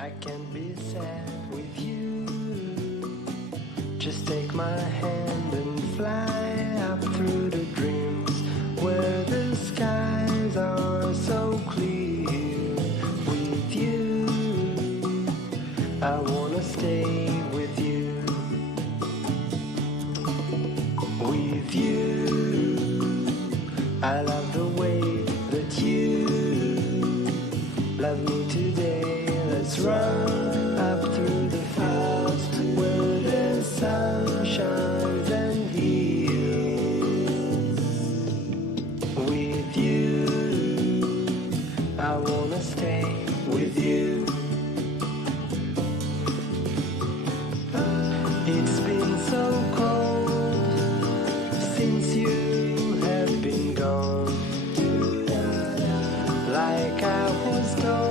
I can't be sad with you. Just take my hand and fly up through the dreams where the skies are so clear. With you, I wanna stay with you. With you, I love the way that you love me today. Let's run up through the fields where the sun shines and heals. With you, I wanna stay with you. It's been so cold since you have been gone. Like I was told